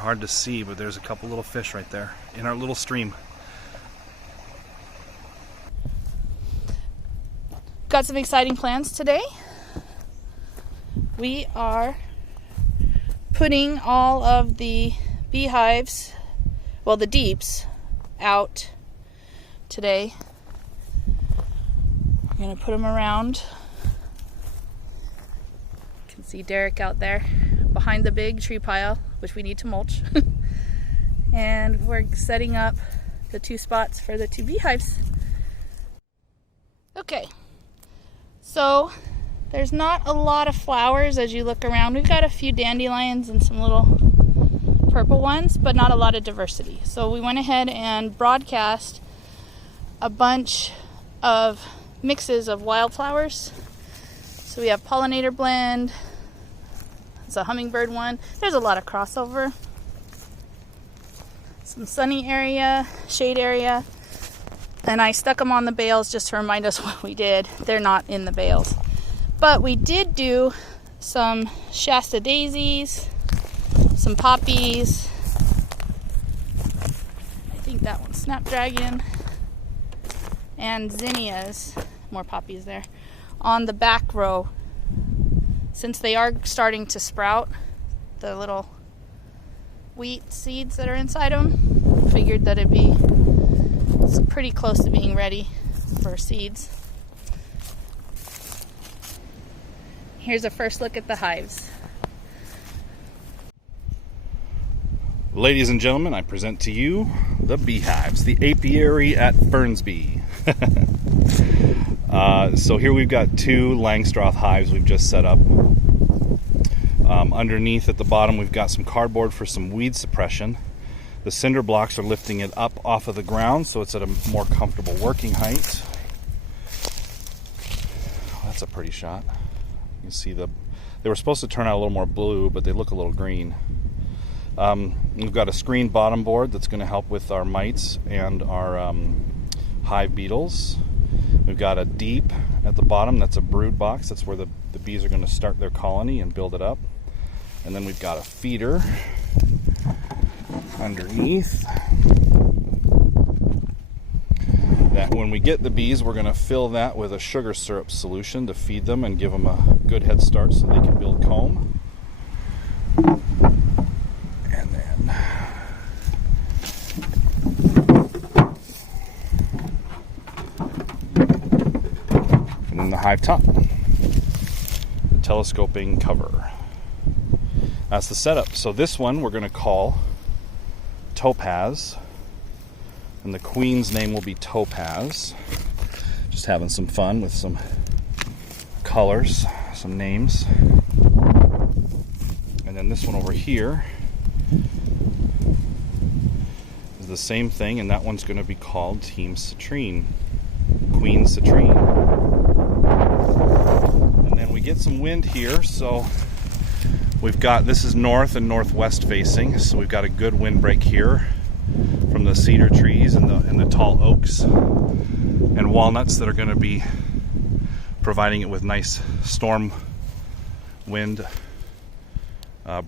hard to see, but there's a couple little fish right there in our little stream. Got some exciting plans today. We are putting all of the beehives, well, the deeps, out today. I'm going to put them around. You can see Derek out there behind the big tree pile, which we need to mulch. And we're setting up the 2 spots for the 2 beehives. Okay, so there's not a lot of flowers as you look around. We've got a few dandelions and some little purple ones, but not a lot of diversity. So we went ahead and broadcast a bunch of mixes of wildflowers. So we have pollinator blend, it's a hummingbird one. There's a lot of crossover. Some sunny area, shade area. And I stuck them on the bales just to remind us what we did. They're not in the bales. But we did do some Shasta daisies, some poppies. I think that one's snapdragon. And zinnias, more poppies there, on the back row. Since they are starting to sprout, the little wheat seeds that are inside them, figured that it's pretty close to being ready for seeds. Here's a first look at the hives. Ladies and gentlemen, I present to you the Bee Hives, the apiary at Fernsby. So here we've got 2 Langstroth hives we've just set up. Underneath at the bottom we've got some cardboard for some weed suppression. The cinder blocks are lifting it up off of the ground so it's at a more comfortable working height. Oh, that's a pretty shot. You can see they were supposed to turn out a little more blue, but they look a little green. We've got a screened bottom board that's going to help with our mites and our hive beetles. We've got a deep at the bottom, that's a brood box. That's where the bees are going to start their colony and build it up. And then we've got a feeder underneath. That when we get the bees, we're going to fill that with a sugar syrup solution to feed them and give them a good head start so they can build comb. And then the hive top, the telescoping cover. That's the setup. So this one we're going to call Topaz, and the queen's name will be Topaz. Just having some fun with some colors, some names. And then this one over here is the same thing, and that one's going to be called Team Citrine, Queen Citrine. And then we get some wind here, so we've got, this is north and northwest facing, so we've got a good windbreak here from the cedar trees and the tall oaks and walnuts that are going to be providing it with nice storm wind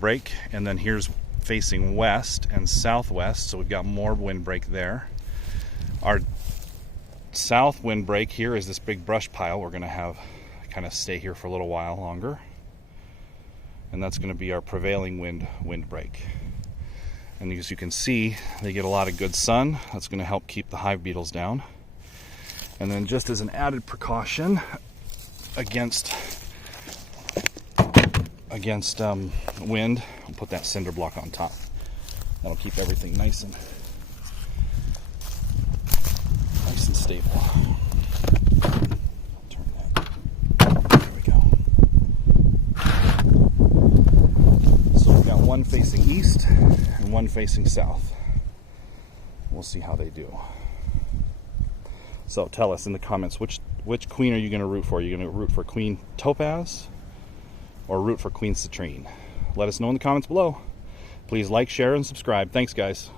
break. And then here's facing west and southwest, so we've got more windbreak there. Our south windbreak here is this big brush pile. We're going to have kind of stay here for a little while longer, and that's going to be our prevailing windbreak. And as you can see, they get a lot of good sun. That's going to help keep the hive beetles down. And then just as an added precaution against wind, I'll put that cinder block on top. That'll keep everything nice and stable. Turn that. There we go. So we've got one facing east and one facing south. We'll see how they do. So tell us in the comments, which queen are you going to root for? Are you going to root for Queen Topaz or root for Queen Citrine? Let us know in the comments below. Please like, share, and subscribe. Thanks, guys.